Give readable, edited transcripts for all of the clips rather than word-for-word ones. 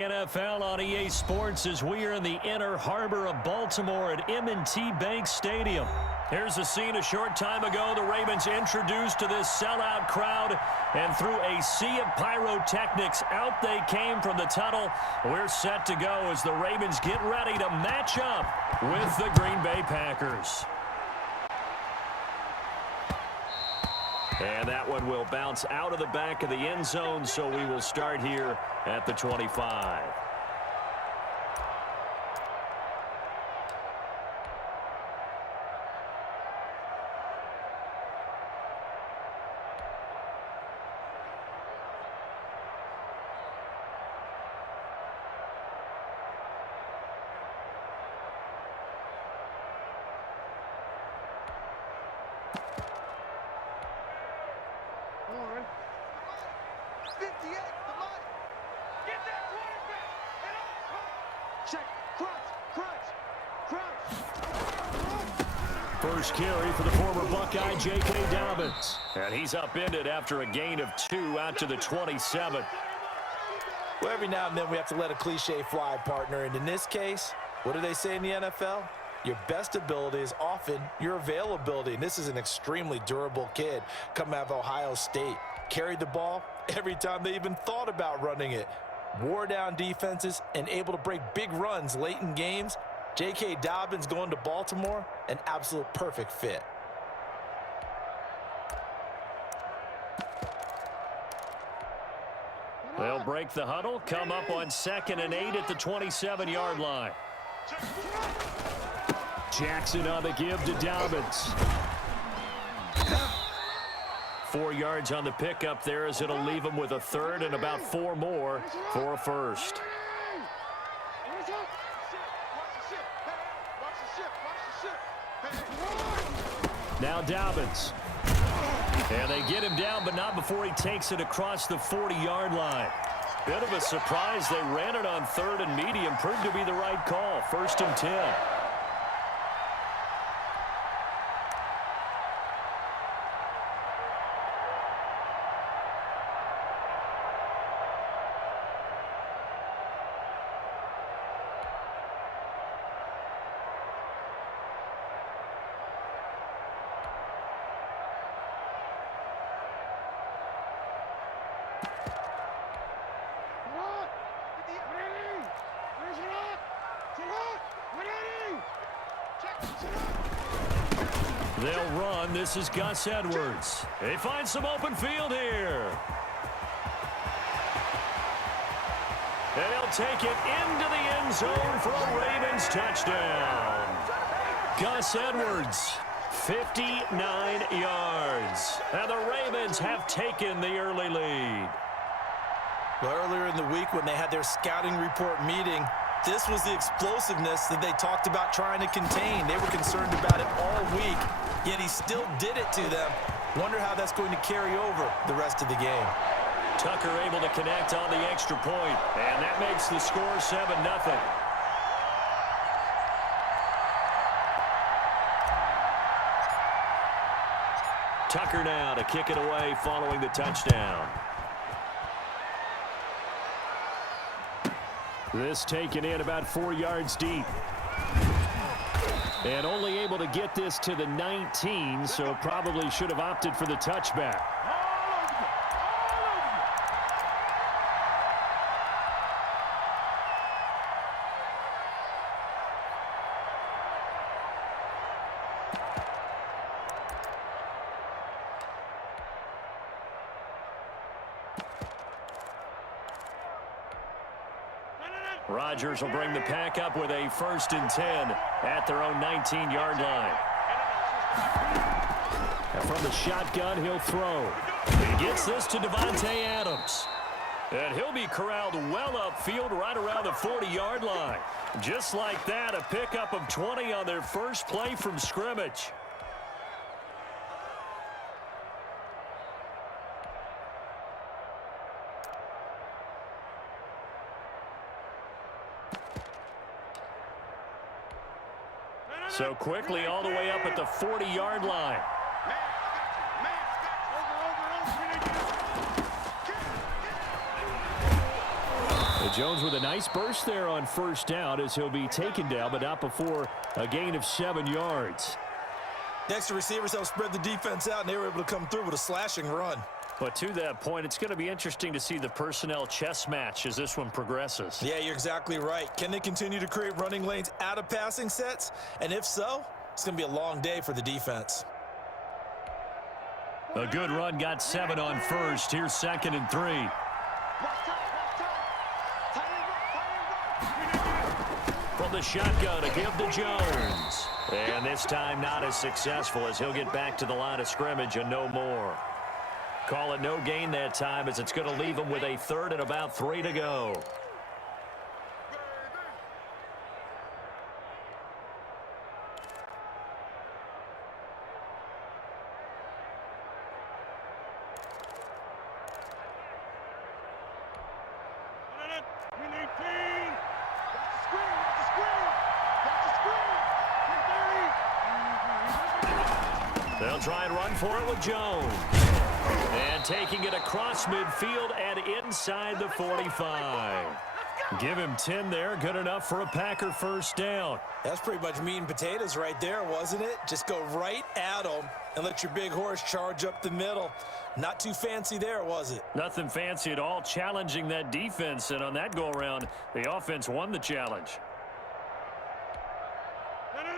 NFL on EA Sports as we are in the inner harbor of Baltimore at M&T Bank Stadium. Here's a scene a short time ago. The Ravens introduced to this sellout crowd, and through a sea of pyrotechnics, out they came from the tunnel. We're set to go as the Ravens get ready to match up with the Green Bay Packers. And that one will bounce out of the back of the end zone, so we will start here at the 25. First carry for the former Buckeye, J.K. Dobbins. And he's upended after a gain of 2 out to the 27. Well, every now and then we have to let a cliche fly, partner. And in this case, what do they say in the NFL? Your best ability is often your availability. And this is an extremely durable kid coming out of Ohio State. Carried the ball every time they even thought about running it. Wore down defenses and able to break big runs late in games. J.K. Dobbins going to Baltimore, an absolute perfect fit. They'll break the huddle, come up on 2nd and 8 at the 27-yard line. Jackson on the give to Dobbins. 4 yards on the pickup there as it'll leave him with a third and about 4 more for a first. Now Dobbins. And they get him down, but not before he takes it across the 40-yard line. Bit of a surprise. They ran it on 3rd and medium. Proved to be the right call. 1st and 10. They'll run. This is Gus Edwards. They find some open field here. And he'll take it into the end zone for a Ravens touchdown. Gus Edwards, 59 yards. And the Ravens have taken the early lead. Well, earlier in the week when they had their scouting report meeting, this was the explosiveness that they talked about trying to contain. They were concerned about it all week, yet he still did it to them. Wonder how that's going to carry over the rest of the game. Tucker able to connect on the extra point, and that makes the score 7-0. Tucker now to kick it away following the touchdown. This taken in about 4 yards deep. And only able to get this to the 19, so probably should have opted for the touchback. Rodgers will bring the pack up with a 1st and 10 at their own 19-yard line. And from the shotgun, he'll throw. He gets this to Devontae Adams. And he'll be corralled well upfield right around the 40-yard line. Just like that, a pickup of 20 on their first play from scrimmage. So quickly all the way up at the 40-yard line. Jones with a nice burst there on first down as he'll be taken down, but not before a gain of 7 yards. Next, the receivers help spread the defense out, and they were able to come through with a slashing run. But to that point, it's going to be interesting to see the personnel chess match as this one progresses. Yeah, you're exactly right. Can they continue to create running lanes out of passing sets? And if so, it's going to be a long day for the defense. A good run got 7 on first. Here's 2nd and 3. From the shotgun to give to Jones. And this time not as successful as he'll get back to the line of scrimmage and no more. Call it no gain that time as it's going to leave him with a 3rd and about 3 to go. They'll try and run for it with Jones. And taking it across midfield and inside the 45. Give him 10 there. Good enough for a Packer first down. That's pretty much meat and potatoes right there, wasn't it? Just go right at them and let your big horse charge up the middle. Not too fancy there, was it? Nothing fancy at all. Challenging that defense. And on that go-around, the offense won the challenge.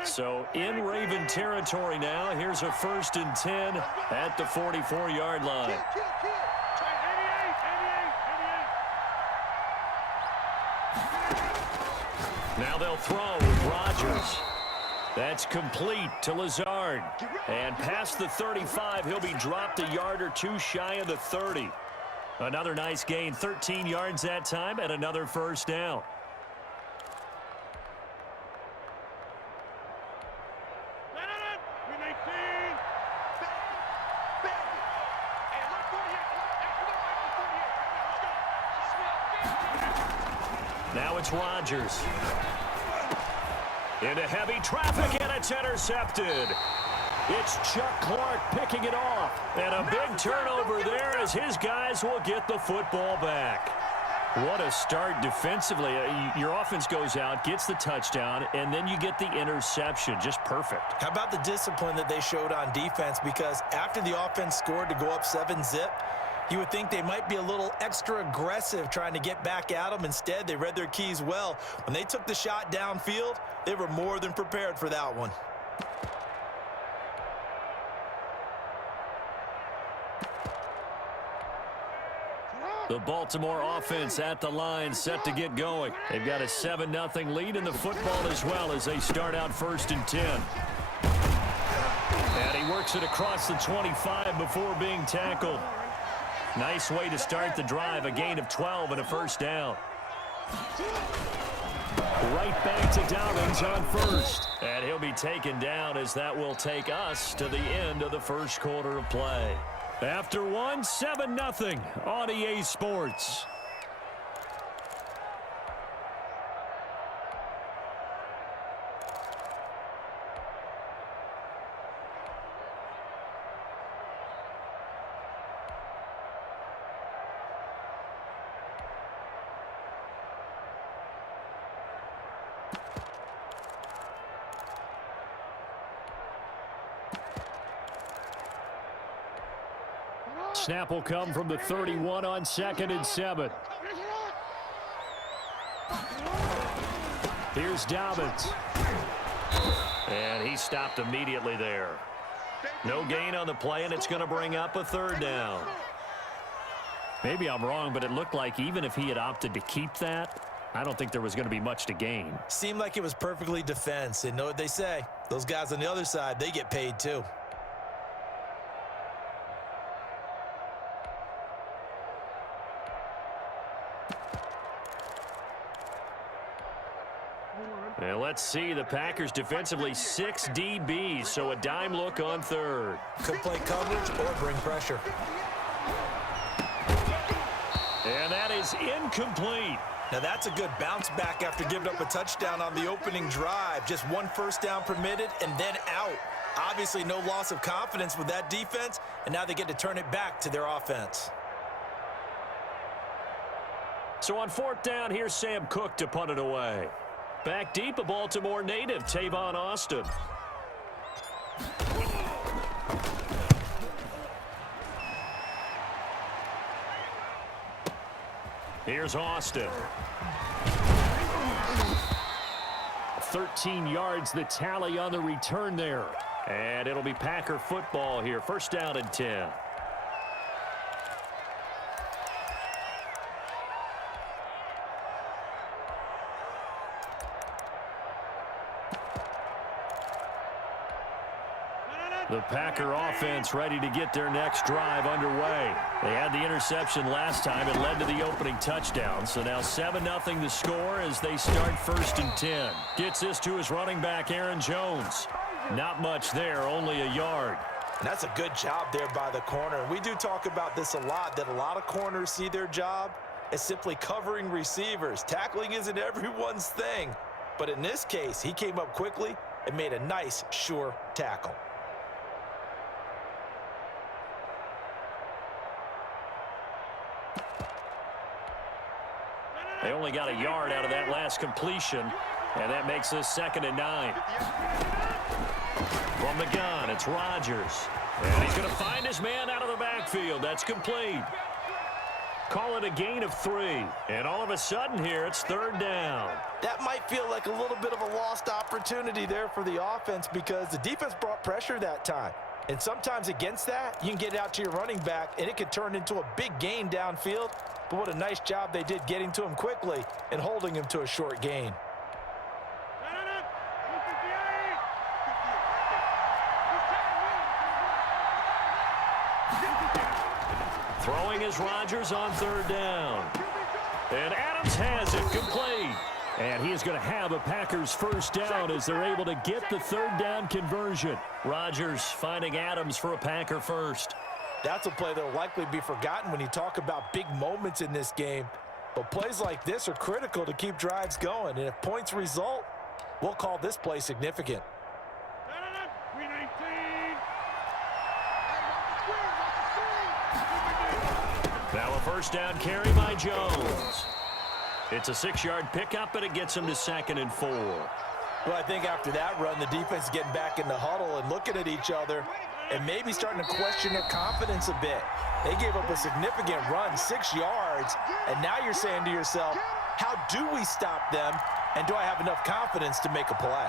So in Raven territory now. Here's a 1st and 10 at the 44-yard line. Now they'll throw with Rodgers. That's complete to Lazard. And past the 35, he'll be dropped a yard or 2 shy of the 30. Another nice gain, 13 yards that time, and another first down. Now it's Rodgers. Into heavy traffic, and it's intercepted. It's Chuck Clark picking it off. And a big turnover there as his guys will get the football back. What a start defensively. Your offense goes out, gets the touchdown, and then you get the interception. Just perfect. How about the discipline that they showed on defense? Because after the offense scored to go up 7-zip, you would think they might be a little extra aggressive trying to get back at them. Instead, they read their keys well. When they took the shot downfield, they were more than prepared for that one. The Baltimore offense at the line set to get going. They've got a 7-0 lead in the football as well as they start out 1st and 10. And he works it across the 25 before being tackled. Nice way to start the drive, a gain of 12 and a first down. Right back to Dobbins on first. And he'll be taken down as that will take us to the end of the first quarter of play. After one, 7-0 on EA Sports. Snap will come from the 31 on 2nd and 7. Here's Dobbins. And he stopped immediately there. No gain on the play, and it's going to bring up a 3rd down. Maybe I'm wrong, but it looked like even if he had opted to keep that, I don't think there was going to be much to gain. Seemed like it was perfectly defense. And know what they say? Those guys on the other side, they get paid too. And let's see, the Packers defensively 6 DBs, so a dime look on 3rd. Could play coverage or bring pressure. And that is incomplete. Now that's a good bounce back after giving up a touchdown on the opening drive. Just 1 first down permitted and then out. Obviously no loss of confidence with that defense, and now they get to turn it back to their offense. So on fourth down, here's Sam Cook to punt it away. Back deep, a Baltimore native, Tavon Austin. Here's Austin. 13 yards the tally on the return there. And it'll be Packer football here. First down and 10. The Packer offense ready to get their next drive underway. They had the interception last time. It led to the opening touchdown. So now 7-0 the score as they start first and 10. Gets this to his running back, Aaron Jones. Not much there, only a yard. And that's a good job there by the corner. We do talk about this a lot, that a lot of corners see their job as simply covering receivers. Tackling isn't everyone's thing. But in this case, he came up quickly and made a nice, sure tackle. They only got a yard out of that last completion, and that makes this 2nd and 9. From the gun, it's Rodgers. And he's going to find his man out of the backfield. That's complete. Call it a gain of 3. And all of a sudden here, it's 3rd down. That might feel like a little bit of a lost opportunity there for the offense because the defense brought pressure that time. And sometimes against that, you can get it out to your running back, and it could turn into a big gain downfield. But what a nice job they did getting to him quickly and holding him to a short gain. Throwing is Rodgers on 3rd down. And Adams has it complete. And he is going to have a Packers first down as they're able to get the 3rd down conversion. Rodgers finding Adams for a Packer first. That's a play that will likely be forgotten when you talk about big moments in this game. But plays like this are critical to keep drives going. And if points result, we'll call this play significant. Now a first down carry by Jones. It's a 6-yard pickup, and it gets him to 2nd and 4. Well, I think after that run, the defense is getting back in the huddle and looking at each other and maybe starting to question their confidence a bit. They gave up a significant run, 6 yards, and now you're saying to yourself, how do we stop them, and do I have enough confidence to make a play?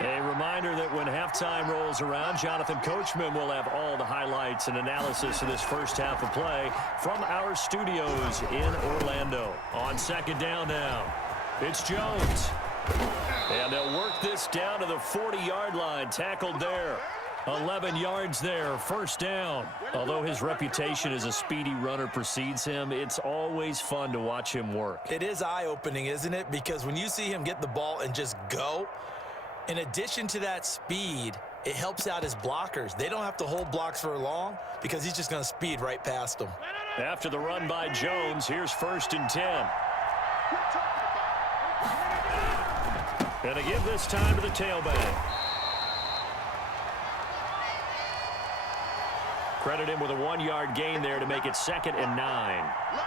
A reminder that when halftime rolls around, Jonathan Coachman will have all the highlights and analysis of this first half of play from our studios in Orlando. On 2nd down now, it's Jones. And they'll work this down to the 40-yard line, tackled there. 11 yards there, first down. Although his reputation as a speedy runner precedes him, it's always fun to watch him work. It is eye-opening, isn't it? Because when you see him get the ball and just go, in addition to that speed, it helps out his blockers. They don't have to hold blocks for long because he's just going to speed right past them. After the run by Jones, here's 1st and 10. And to give this time to the tailback. Credit him with a 1-yard gain there to make it 2nd and 9.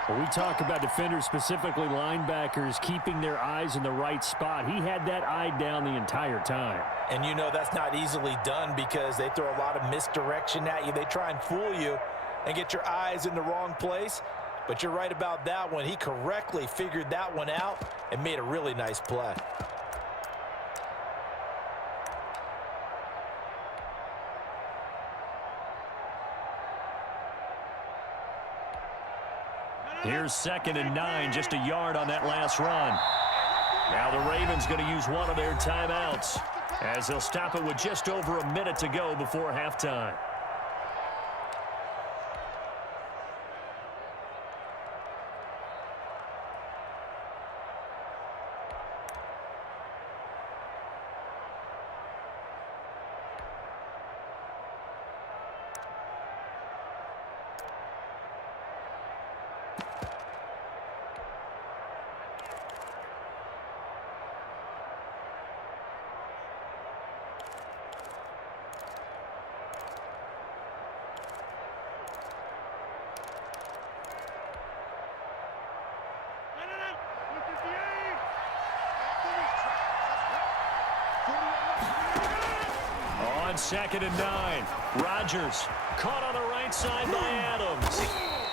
When we talk about defenders, specifically linebackers, keeping their eyes in the right spot, he had that eye down the entire time. And you know that's not easily done because they throw a lot of misdirection at you. They try and fool you and get your eyes in the wrong place. But you're right about that one. He correctly figured that one out and made a really nice play. Here's 2nd and 9, just a yard on that last run. Now the Ravens going to use one of their timeouts as they'll stop it with just over a minute to go before halftime. on 2nd and 9. Rodgers caught on the right side by Adams.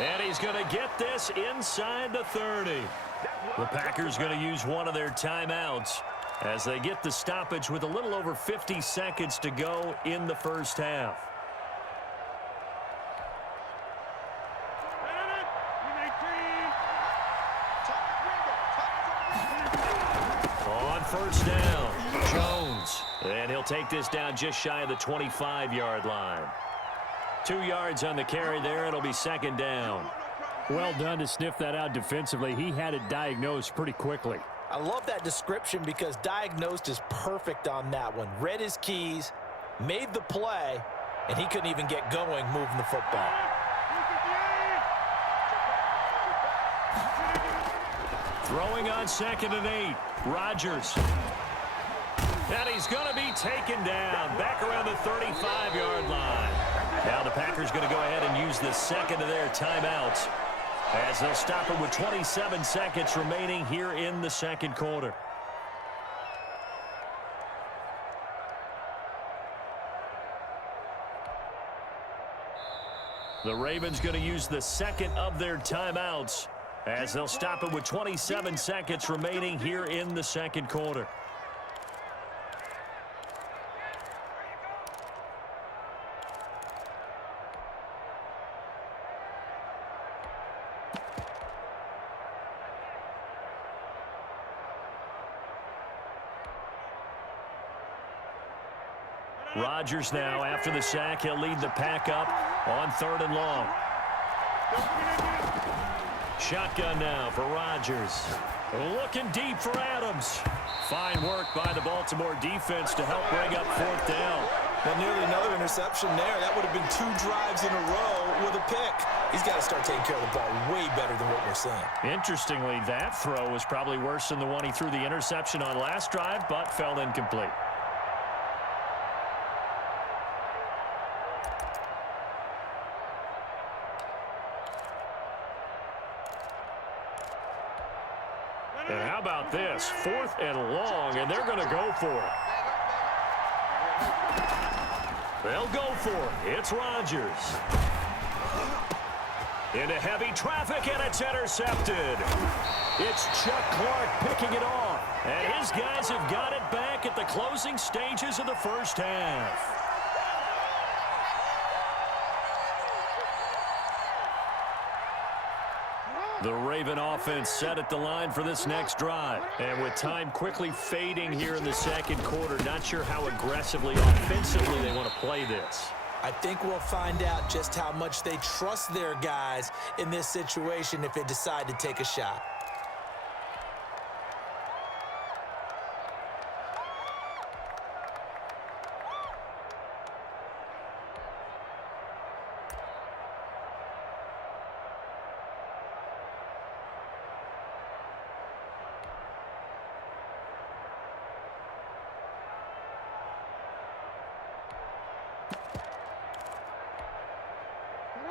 And he's going to get this inside the 30. The Packers going to use one of their timeouts as they get the stoppage with a little over 50 seconds to go in the first half. On first down, Jones. And he'll take this down just shy of the 25-yard line. 2 yards on the carry there. It'll be 2nd down. Well done to sniff that out defensively. He had it diagnosed pretty quickly. I love that description because diagnosed is perfect on that one. Read his keys, made the play, and he couldn't even get going moving the football. Throwing on 2nd and 8. Rodgers. And he's going to be taken down back around the 35-yard line. Now the Packers going to go ahead and use the second of their timeouts as they'll stop it with 27 seconds remaining here in the second quarter. The Ravens going to use the second of their timeouts as they'll stop it with 27 seconds remaining here in the second quarter. Rodgers now, after the sack, he'll lead the pack up on 3rd and long. Shotgun now for Rodgers. Looking deep for Adams. Fine work by the Baltimore defense to help bring up 4th down. Well, nearly another interception there. That would have been 2 drives in a row with a pick. He's got to start taking care of the ball way better than what we're seeing. Interestingly, that throw was probably worse than the one he threw the interception on last drive, but fell incomplete. And how about this? 4th and long, and they're going to go for it. They'll go for it. It's Rodgers. Into heavy traffic, and it's intercepted. It's Chuck Clark picking it off. And his guys have got it back at the closing stages of the first half. The Raven offense set at the line for this next drive. And with time quickly fading here in the second quarter, not sure how aggressively, offensively they want to play this. I think we'll find out just how much they trust their guys in this situation if they decide to take a shot.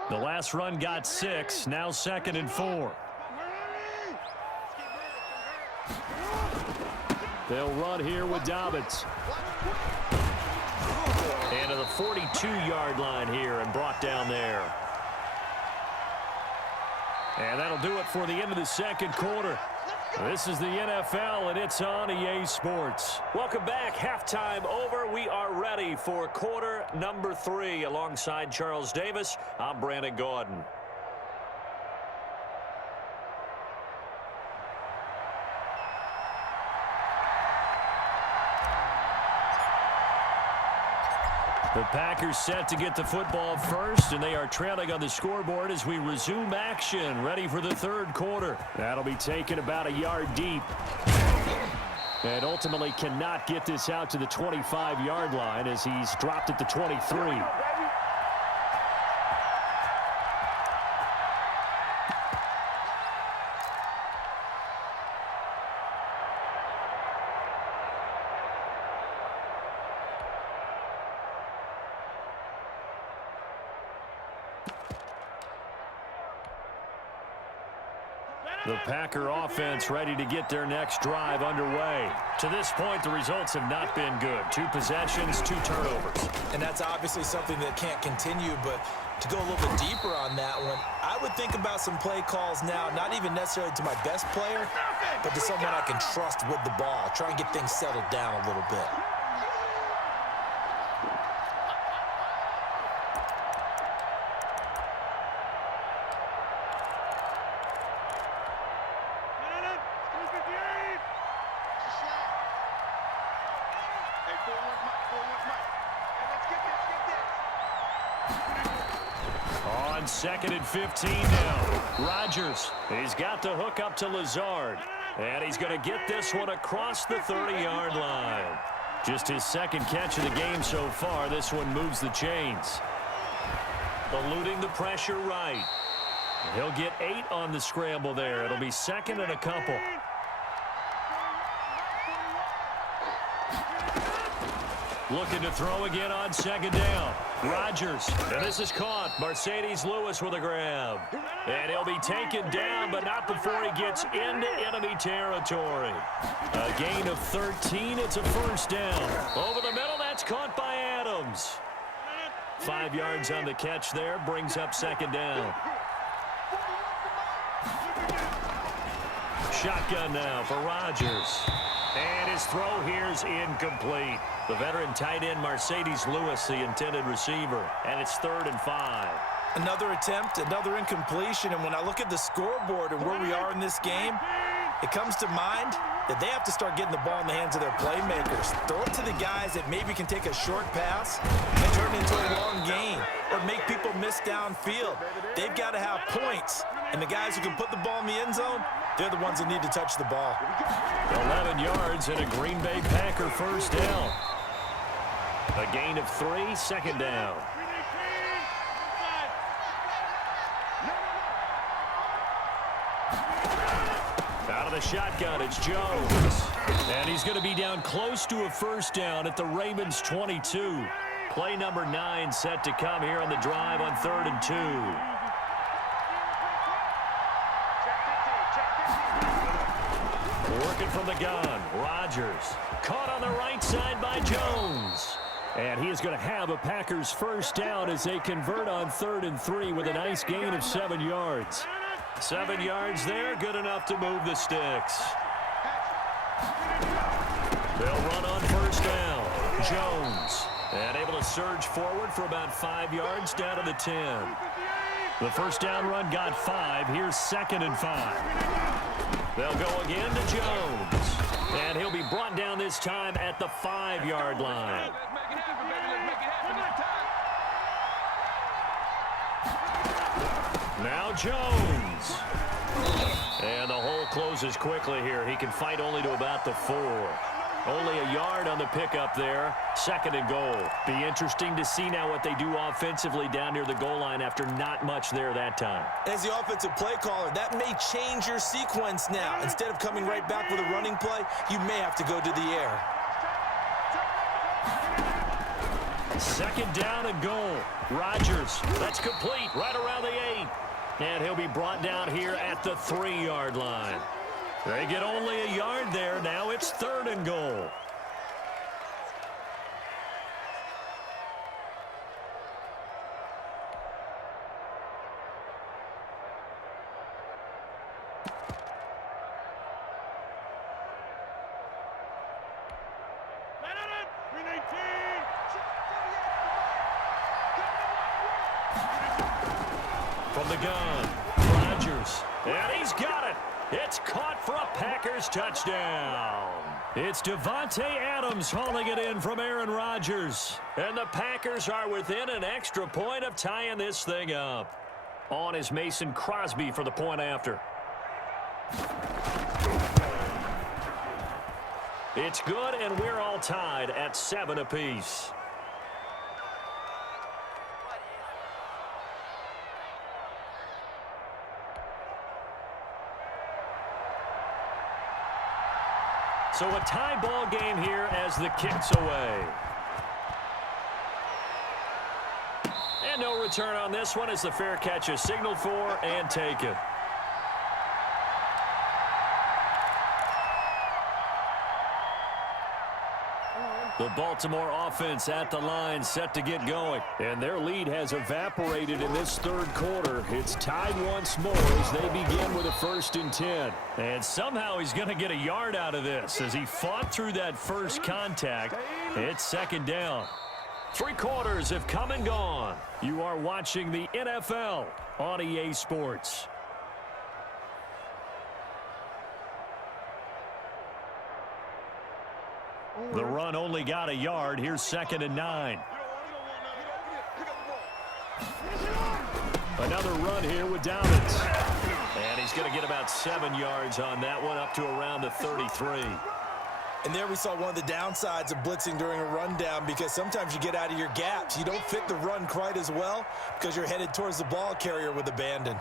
The last run got 6, now 2nd and 4. They'll run here with Dobbins. And to the 42-yard line here and brought down there. And that'll do it for the end of the second quarter. This is the NFL, and it's on EA Sports. Welcome back. Halftime over. We are ready for quarter number 3. Alongside Charles Davis, I'm Brandon Gordon. The Packers set to get the football first, and they are trailing on the scoreboard as we resume action, ready for the third quarter. That'll be taken about a yard deep. And ultimately cannot get this out to the 25-yard line as he's dropped at the 23. The Packer offense ready to get their next drive underway. To this point, the results have not been good. 2 possessions, 2 turnovers. And that's obviously something that can't continue, but to go a little bit deeper on that one, I would think about some play calls now, not even necessarily to my best player, but to someone I can trust with the ball. Try and get things settled down a little bit. On 2nd and 15 now. Rodgers, he's got the hook up to Lazard. And he's going to get this one across the 30-yard line. Just his 2nd catch of the game so far. This one moves the chains. Eluding the pressure right. He'll get 8 on the scramble there. It'll be 2nd and a couple. Looking to throw again on 2nd down. Rodgers, and this is caught. Mercedes Lewis with a grab. And he'll be taken down, but not before he gets into enemy territory. A gain of 13. It's a 1st down. Over the middle, that's caught by Adams. 5 yards on the catch there, brings up 2nd down. Shotgun now for Rodgers. And his throw here's incomplete. The veteran tight end Mercedes Lewis, the intended receiver. And it's 3rd and 5. Another attempt, another incompletion. And when I look at the scoreboard and where we are in this game, it comes to mind that they have to start getting the ball in the hands of their playmakers. Throw it to the guys that maybe can take a short pass and turn it into a long gain or make people miss downfield. They've got to have points. And the guys who can put the ball in the end zone, they're the ones that need to touch the ball. 11 yards and a Green Bay Packer 1st down. A gain of 3, 2nd down. Out of the shotgun, it's Jones. And he's going to be down close to a 1st down at the Ravens 22. Play number 9 set to come here on the drive on 3rd and 2. Working from the gun, Rodgers. Caught on the right side by Jones. And he is going to have a Packers 1st down as they convert on 3rd and 3 with a nice gain of 7 yards. 7 yards there, good enough to move the sticks. They'll run on 1st down. Jones. And able to surge forward for about 5 yards down to the 10. The 1st down run got 5. Here's 2nd and 5. They'll go again to Jones. And he'll be brought down this time at the 5-yard line. Now Jones. And the hole closes quickly here. He can fight only to about the 4. Only a yard on the pickup there. 2nd and goal. Be interesting to see now what they do offensively down near the goal line after not much there that time. As the offensive play caller, that may change your sequence now. Instead of coming right back with a running play, you may have to go to the air. 2nd down and goal. Rodgers. That's complete right around the 8. And he'll be brought down here at the 3-yard line. They get only a yard there. Now it's 3rd and goal. From the gun, Rodgers. And he's got it. It's caught for a Packers touchdown. It's Davante Adams hauling it in from Aaron Rodgers. And the Packers are within an extra point of tying this thing up. On is Mason Crosby for the point after. It's good, and we're all tied at 7 apiece. So a tie ball game here as the kick's away. And no return on this one as the fair catch is signaled for and taken. The Baltimore offense at the line, set to get going. And their lead has evaporated in this third quarter. It's tied once more as they begin with a 1st and 10. And somehow he's going to get a yard out of this as he fought through that first contact. It's 2nd down. 3 quarters have come and gone. You are watching the NFL on EA Sports. The run only got a yard. Here's 2nd and 9. Another run here with Dobbins. And he's going to get about 7 yards on that one, up to around the 33. And there we saw one of the downsides of blitzing during a rundown, because sometimes you get out of your gaps. You don't fit the run quite as well because you're headed towards the ball carrier with abandon.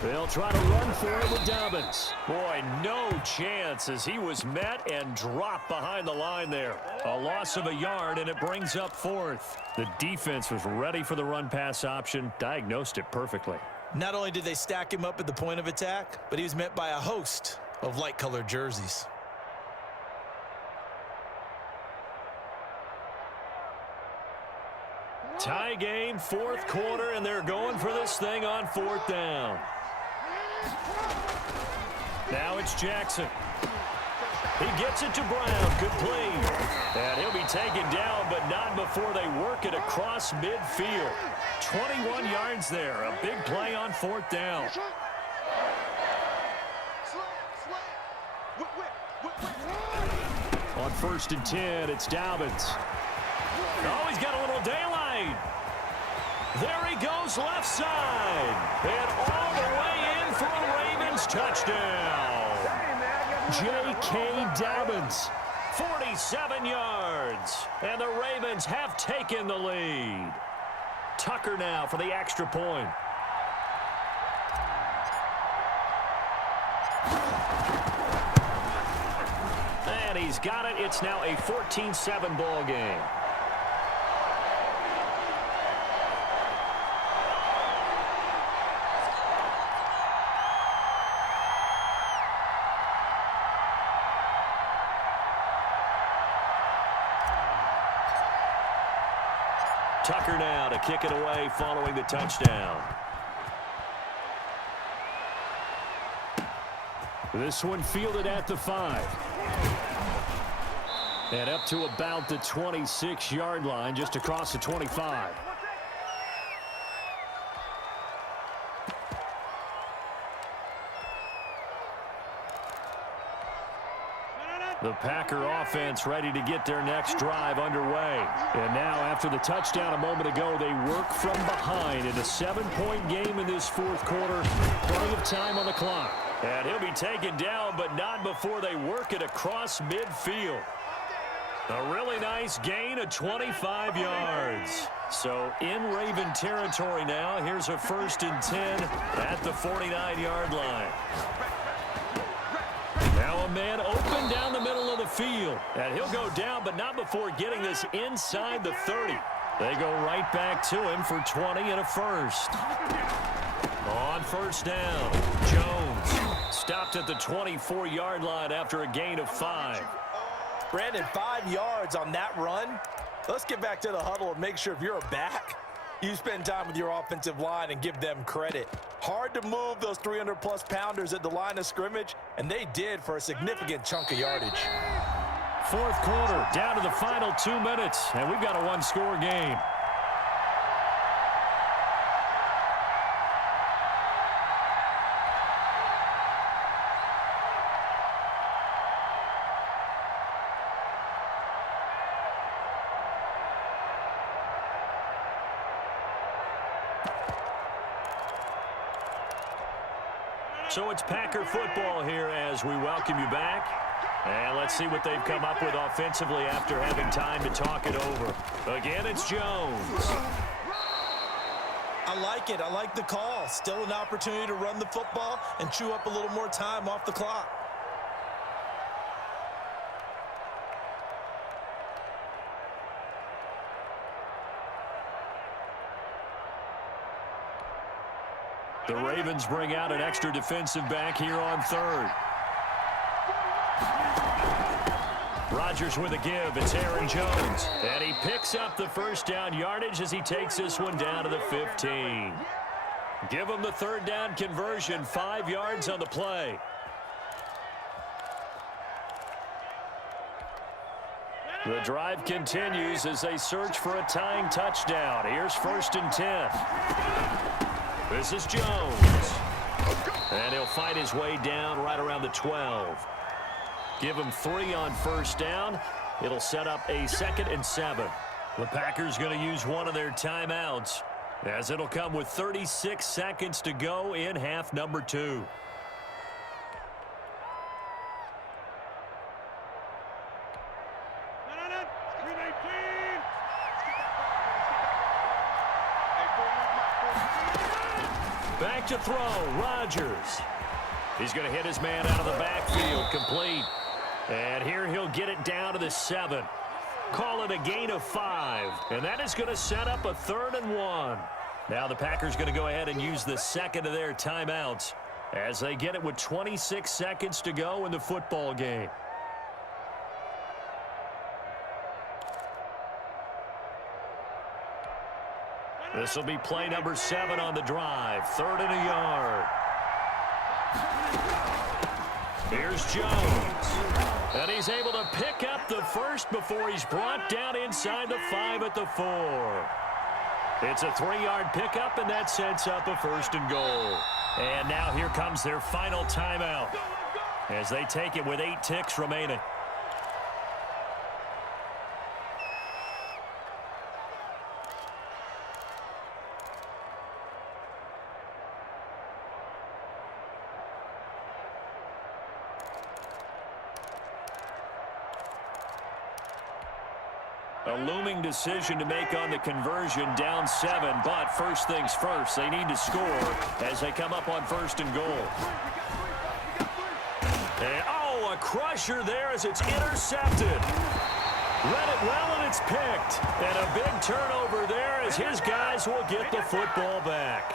They'll try to run for it with Dobbins. Boy, no chance as he was met and dropped behind the line there. A loss of a yard, and it brings up 4th. The defense was ready for the run-pass option, diagnosed it perfectly. Not only did they stack him up at the point of attack, but he was met by a host of light-colored jerseys. Tie game, 4th quarter, and they're going for this thing on 4th down. Now it's Jackson. He gets it to Brown. Good play. And he'll be taken down, but not before they work it across midfield. 21 yards there. A big play on 4th down. On 1st and 10, it's Dobbins. Oh, he's got a little daylight. There he goes left side. And all the way in for a Ravens touchdown. J.K. Dobbins, 47 yards. And the Ravens have taken the lead. Tucker now for the extra point. And he's got it. It's now a 14-7 ball game. Tucker now to kick it away following the touchdown. This one fielded at the 5. And up to about the 26-yard line, just across the 25. The Packer offense ready to get their next drive underway. And now, after the touchdown a moment ago, they work from behind in a 7-point game in this 4th quarter. Plenty of time on the clock. And he'll be taken down, but not before they work it across midfield. A really nice gain of 25 yards. So in Raven territory now. Here's a 1st and 10 at the 49-yard line. Now a man open down the middle of the field. And he'll go down, but not before getting this inside the 30. They go right back to him for 20 and a first. On 1st down, Jones stopped at the 24-yard line after a gain of 5. Brandon, 5 yards on that run. Let's get back to the huddle and make sure if you're a back, you spend time with your offensive line and give them credit. Hard to move those 300-plus pounders at the line of scrimmage, and they did for a significant chunk of yardage. 4th quarter, down to the final 2 minutes, and we've got a one-score game. So it's Packer football here as we welcome you back. And let's see what they've come up with offensively after having time to talk it over. Again, it's Jones. I like it. I like the call. Still an opportunity to run the football and chew up a little more time off the clock. The Ravens bring out an extra defensive back here on third. Rodgers with a give. It's Aaron Jones. And he picks up the first down yardage as he takes this one down to the 15. Give him the third down conversion. 5 yards on the play. The drive continues as they search for a tying touchdown. Here's 1st and 10. This is Jones. And he'll fight his way down right around the 12. Give him 3 on first down. It'll set up a 2nd and 7. The Packers going to use one of their timeouts, as it'll come with 36 seconds to go in half number 2. Back to throw, Rodgers. He's going to hit his man out of the backfield, complete. And here he'll get it down to the 7. Call it a gain of 5. And that is going to set up a 3rd and 1. Now the Packers going to go ahead and use the second of their timeouts as they get it with 26 seconds to go in the football game. This will be play number 7 on the drive. 3rd and a yard. Here's Jones. And he's able to pick up the first before he's brought down inside the 5 at the 4. It's a 3-yard pickup, and that sets up a 1st and goal. And now here comes their final timeout as they take it with 8 ticks remaining. A looming decision to make on the conversion, down 7, but first things first, they need to score as they come up on 1st and goal. And, oh, a crusher there as it's intercepted. Read it well, and it's picked. And a big turnover there as his guys will get the football back.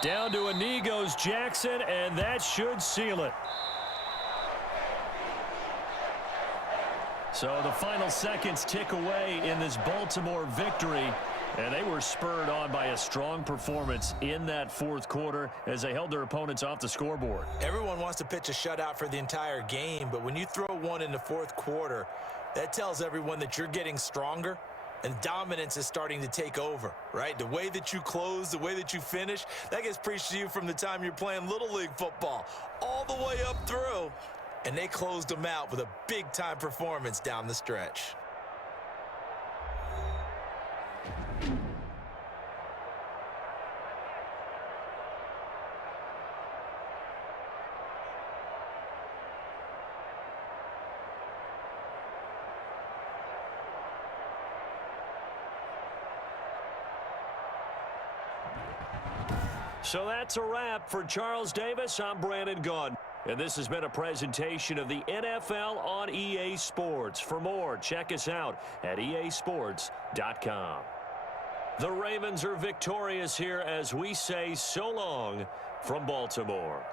Down to a knee goes Jackson, and that should seal it. So the final seconds tick away in this Baltimore victory, and they were spurred on by a strong performance in that 4th quarter as they held their opponents off the scoreboard. Everyone wants to pitch a shutout for the entire game, but when you throw one in the 4th quarter, that tells everyone that you're getting stronger. And dominance is starting to take over, right? The way that you close, the way that you finish, that gets preached to you from the time you're playing Little League football all the way up through. And they closed them out with a big-time performance down the stretch. So that's a wrap for Charles Davis. I'm Brandon Gaudin. And this has been a presentation of the NFL on EA Sports. For more, check us out at easports.com. The Ravens are victorious here as we say so long from Baltimore.